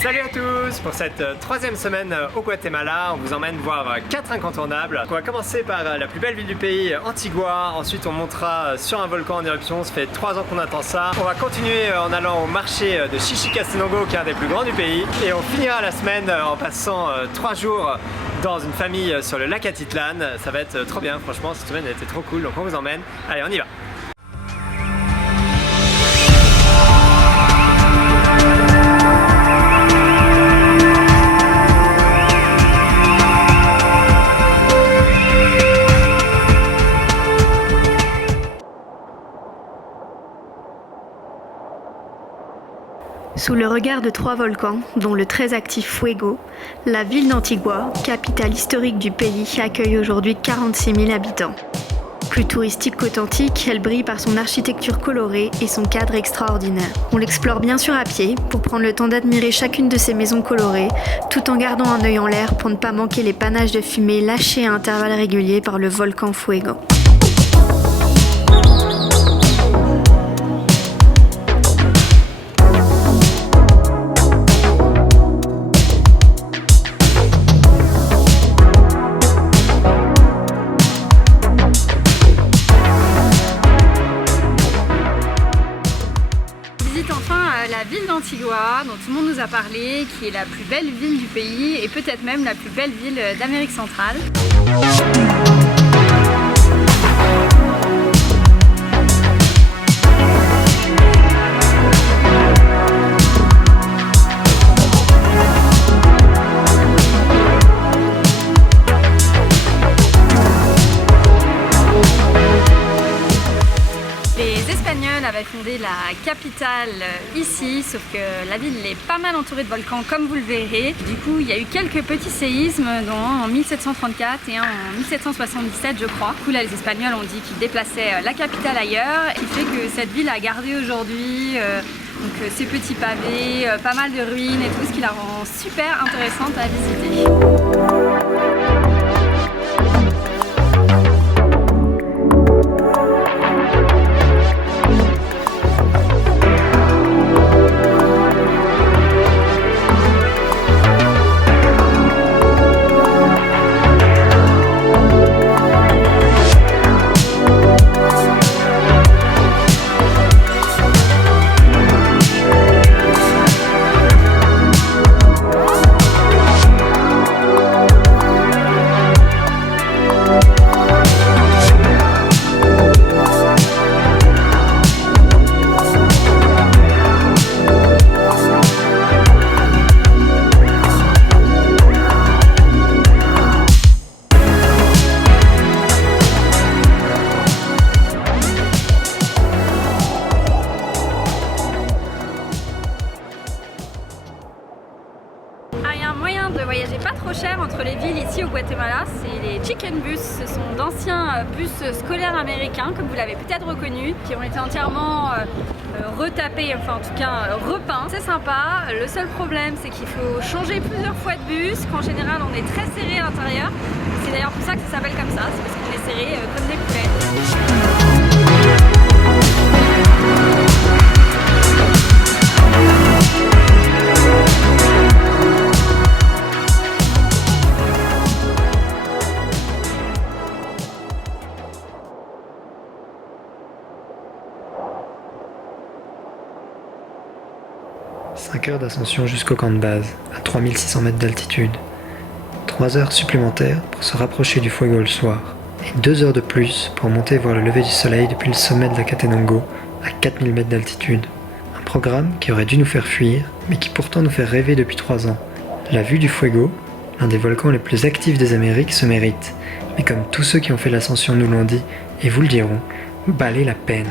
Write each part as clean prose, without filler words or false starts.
Salut à tous! Pour cette troisième semaine au Guatemala, on vous emmène voir 4 incontournables. On va commencer par la plus belle ville du pays, Antigua. Ensuite, on montera sur un volcan en éruption. Ça fait 3 ans qu'on attend ça. On va continuer en allant au marché de Chichicastenango, qui est un des plus grands du pays. Et on finira la semaine en passant 3 jours dans une famille sur le lac Atitlan. Ça va être trop bien, franchement, cette semaine a été trop cool. Donc on vous emmène. Allez, on y va! Sous le regard de 3 volcans, dont le très actif Fuego, la ville d'Antigua, capitale historique du pays, accueille aujourd'hui 46 000 habitants. Plus touristique qu'authentique, elle brille par son architecture colorée et son cadre extraordinaire. On l'explore bien sûr à pied, pour prendre le temps d'admirer chacune de ces maisons colorées, tout en gardant un œil en l'air pour ne pas manquer les panaches de fumée lâchés à intervalles réguliers par le volcan Fuego. La ville d'Antigua, dont tout le monde nous a parlé, qui est la plus belle ville du pays et peut-être même la plus belle ville d'Amérique centrale. Les Espagnols avaient fondé la capitale ici, sauf que la ville est pas mal entourée de volcans comme vous le verrez. Du coup, il y a eu quelques petits séismes, dont un en 1734 et un en 1777 je crois. Du coup là, les Espagnols ont dit qu'ils déplaçaient la capitale ailleurs, ce qui fait que cette ville a gardé aujourd'hui ces petits pavés, pas mal de ruines et tout, ce qui la rend super intéressante à visiter. Il y a un moyen de voyager pas trop cher entre les villes ici au Guatemala, c'est les chicken bus. Ce sont d'anciens bus scolaires américains, comme vous l'avez peut-être reconnu, qui ont été entièrement retapés, enfin en tout cas repeints. C'est sympa, le seul problème c'est qu'il faut changer plusieurs fois de bus, qu'en général on est très serré à l'intérieur. C'est d'ailleurs pour ça que ça s'appelle comme ça, c'est parce qu'on est serré comme des poulets. Cinq heures d'ascension jusqu'au camp de base, à 3600 mètres d'altitude. 3 heures supplémentaires pour se rapprocher du Fuego le soir. Et 2 heures de plus pour monter voir le lever du soleil depuis le sommet de la Catenango, à 4000 mètres d'altitude. Un programme qui aurait dû nous faire fuir, mais qui pourtant nous fait rêver depuis 3 ans. La vue du Fuego, l'un des volcans les plus actifs des Amériques, se mérite. Mais comme tous ceux qui ont fait l'ascension nous l'ont dit, et vous le diront, valait la peine.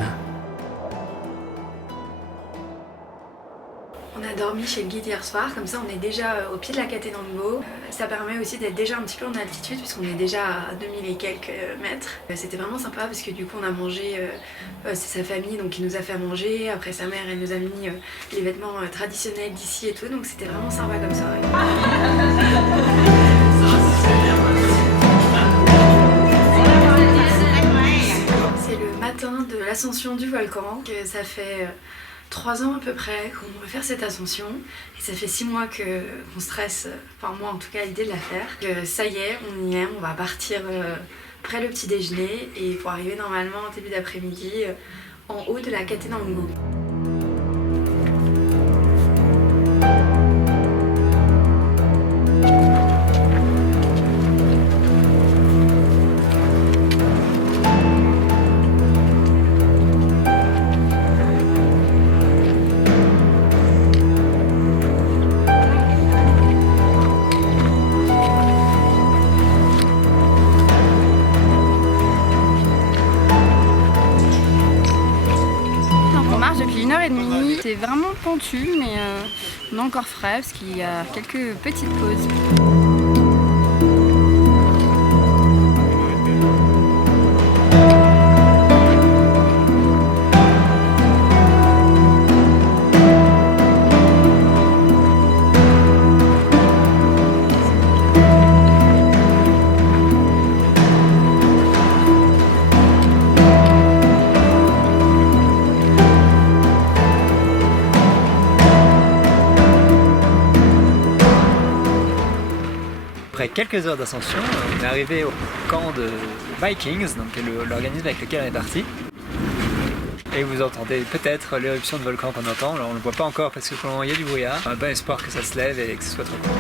On a dormi chez le guide hier soir, comme ça on est déjà au pied de la Catenango. Ça permet aussi d'être déjà un petit peu en altitude puisqu'on est déjà à 2000 et quelques mètres. C'était vraiment sympa parce que du coup on a mangé, c'est sa famille donc qui nous a fait à manger. Après sa mère elle nous a mis les vêtements traditionnels d'ici et tout, donc c'était vraiment sympa comme soirée. C'est le matin de l'ascension du volcan, que ça fait 3 ans à peu près qu'on veut faire cette ascension et ça fait 6 mois qu'on stresse, enfin moi en tout cas à l'idée de la faire. Que ça y est, on va partir après le petit déjeuner et pour arriver normalement en début d'après-midi en haut de la Catenango. Depuis 1h30, c'est vraiment pentu, mais on est encore frais parce qu'il y a quelques petites pauses. Après quelques heures d'ascension, on est arrivé au camp de Vikings, donc l'organisme avec lequel on est parti. Et vous entendez peut-être l'éruption de volcan qu'on entend. Alors on ne le voit pas encore parce que pour le moment il y a du brouillard. On a bon espoir que ça se lève et que ce soit trop cool.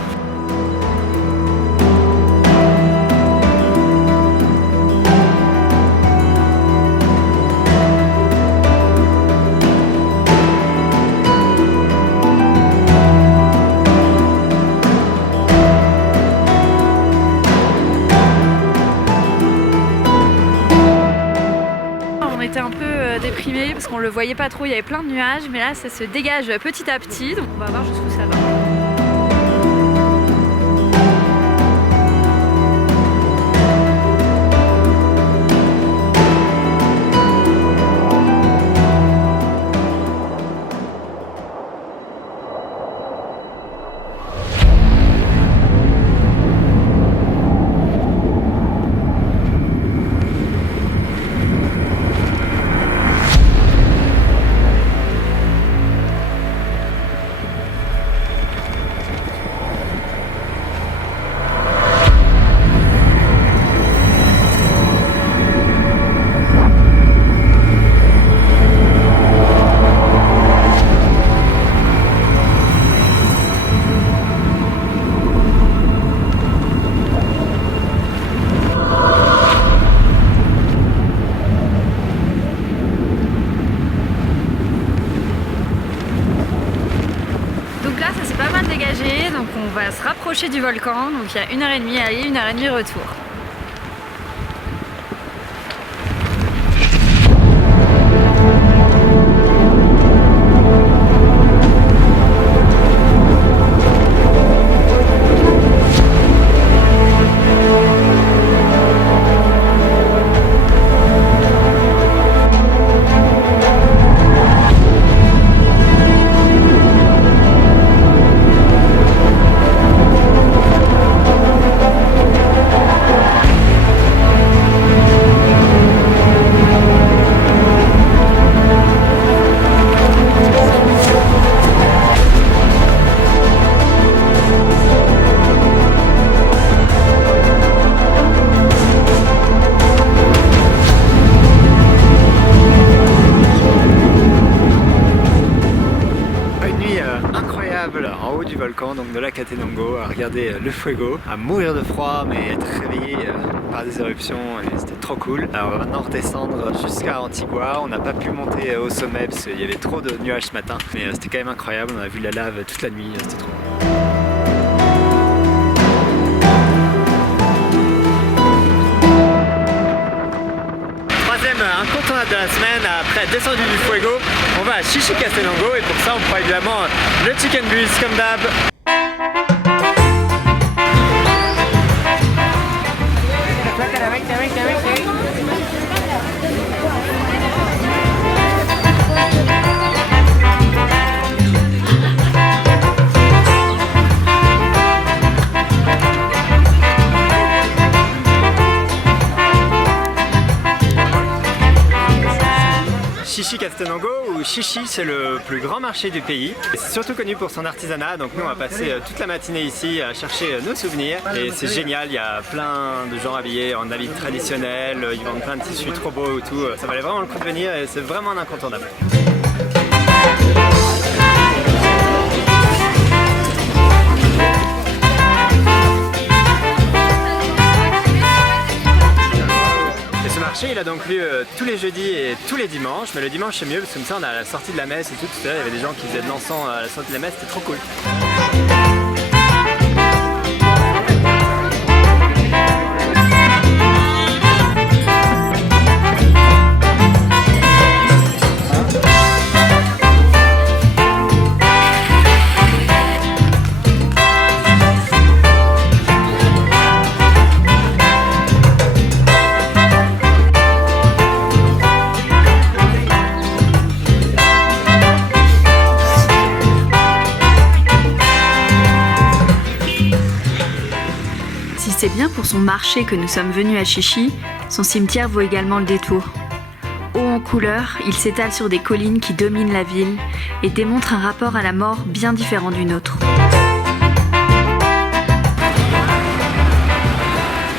Un peu déprimé parce qu'on le voyait pas trop, il y avait plein de nuages, mais là ça se dégage petit à petit, donc on va voir jusqu'où ça va. Donc on va se rapprocher du volcan, donc il y a 1h30 aller, 1h30 retour. En haut du volcan, donc de la Catenango, à regarder le fuego, à mourir de froid mais être réveillé par des éruptions et c'était trop cool. Alors on va maintenant redescendre jusqu'à Antigua. On n'a pas pu monter au sommet parce qu'il y avait trop de nuages ce matin, mais c'était quand même incroyable. On a vu la lave toute la nuit, c'était trop cool. Incontournable de la semaine, après être descendu du fuego, on va à Chichi Castenango et pour ça on prend évidemment le chicken bus comme d'hab. Chichi Castenango ou Chichi, c'est le plus grand marché du pays. C'est surtout connu pour son artisanat, donc nous on va passer toute la matinée ici à chercher nos souvenirs. Et c'est génial, il y a plein de gens habillés en habits traditionnels, ils vendent plein de tissus trop beaux et tout. Ça valait vraiment le coup de venir et c'est vraiment un incontournable. Ce marché il a donc lieu tous les jeudis et tous les dimanches, mais le dimanche c'est mieux parce que comme ça on a la sortie de la messe et tout à l'heure il y avait des gens qui faisaient de l'encens à la sortie de la messe, c'était trop cool. C'est bien pour son marché que nous sommes venus à Chichi, son cimetière vaut également le détour. Haut en couleur, il s'étale sur des collines qui dominent la ville et démontre un rapport à la mort bien différent du nôtre.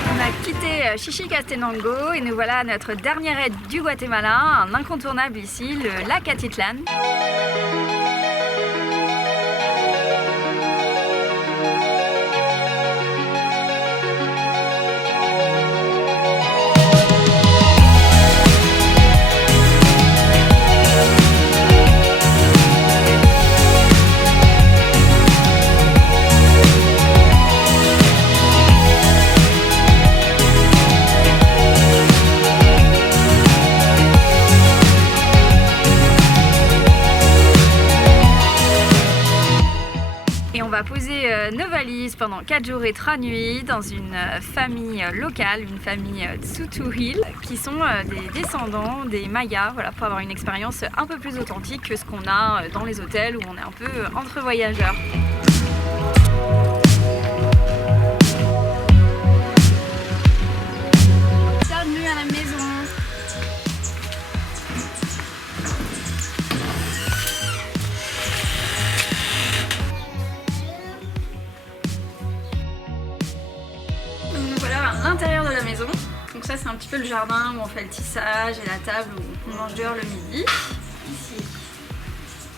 On a quitté Chichicastenango et nous voilà à notre dernière aide du Guatemala, un incontournable ici, le lac Atitlan. On va poser nos valises pendant 4 jours et 3 nuits dans une famille locale, une famille Tsutuhil, qui sont des descendants des Mayas, voilà, pour avoir une expérience un peu plus authentique que ce qu'on a dans les hôtels où on est un peu entre voyageurs. Bienvenue à la maison. L'intérieur de la maison, donc ça c'est un petit peu le jardin où on fait le tissage et la table où on mange dehors le midi. Ici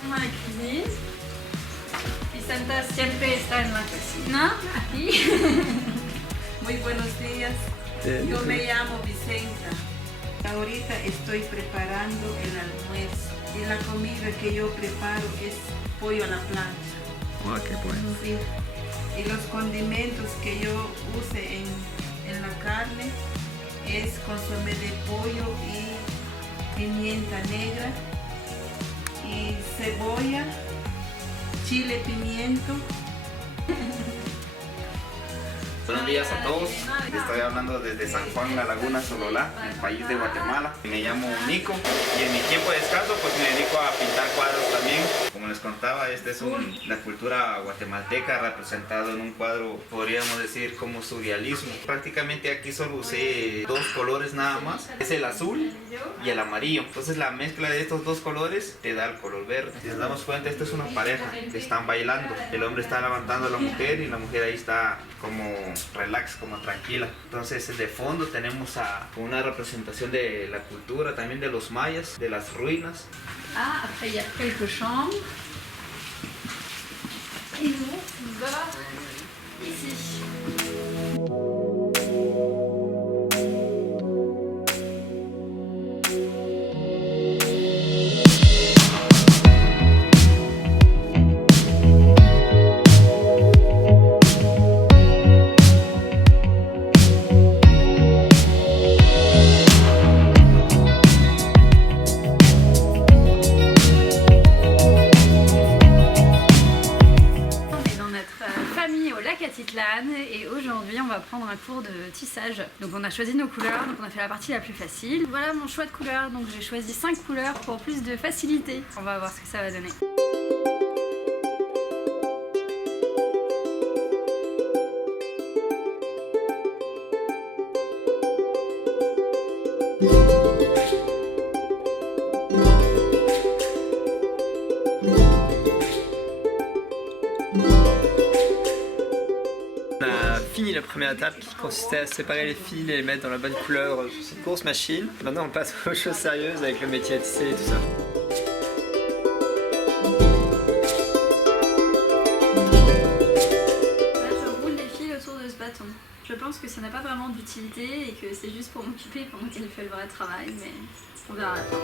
on a la cuisine. Vicenta siempre está en la cocina, aquí. Muy buenos días, yo me llamo Vicenta. Ahorita estoy preparando el almuerzo y la comida que yo preparo es pollo a la plancha. Oh, qué bueno. Sí. Y los condimentos que yo use en la carne es consomé de pollo y pimienta negra y cebolla, chile, pimiento. Buenos días a todos, estoy hablando desde San Juan La Laguna, Sololá, el país de Guatemala. Me llamo Nico y en mi tiempo de descanso pues me dedico a pintar cuadros también. Como les contaba, esta es la cultura guatemalteca representada en un cuadro, podríamos decir como surrealismo. Prácticamente aquí solo usé dos colores nada más, es el azul y el amarillo. Entonces la mezcla de estos dos colores te da el color verde. Si nos damos cuenta, esta es una pareja que están bailando. El hombre está levantando a la mujer y la mujer ahí está como relax, como tranquila. Entonces de fondo tenemos una representación de la cultura, también de los mayas, de las ruinas. Ah, après il y a quelques chambres. Et nous, on va ici. Et aujourd'hui on va prendre un cours de tissage. Donc on a choisi nos couleurs, donc on a fait la partie la plus facile. Voilà mon choix de couleurs, donc j'ai choisi 5 couleurs pour plus de facilité. On va voir ce que ça va donner. fini la première étape qui consistait à séparer les fils et les mettre dans la bonne couleur sur cette grosse machine. Maintenant on passe aux choses sérieuses avec le métier à tisser et tout ça. Là je roule les fils autour de ce bâton. Je pense que ça n'a pas vraiment d'utilité et que c'est juste pour m'occuper pendant qu'il fait le vrai travail, mais on verra à la fin.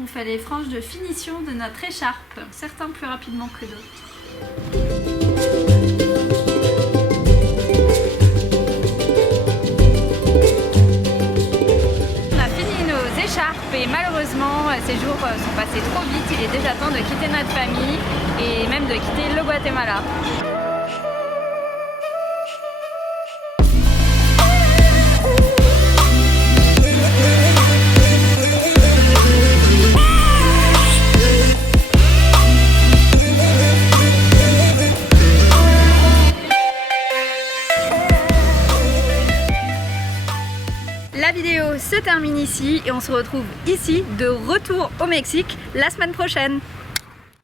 On fait les franges de finition de notre écharpe, certains plus rapidement que d'autres. On a fini nos écharpes et malheureusement ces jours sont passés trop vite, il est déjà temps de quitter notre famille et même de quitter le Guatemala. La vidéo se termine ici et on se retrouve ici de retour au Mexique la semaine prochaine.